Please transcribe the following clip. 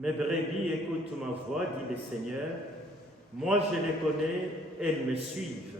Mes brebis écoutent ma voix, dit le Seigneur. Moi, je les connais, elles me suivent.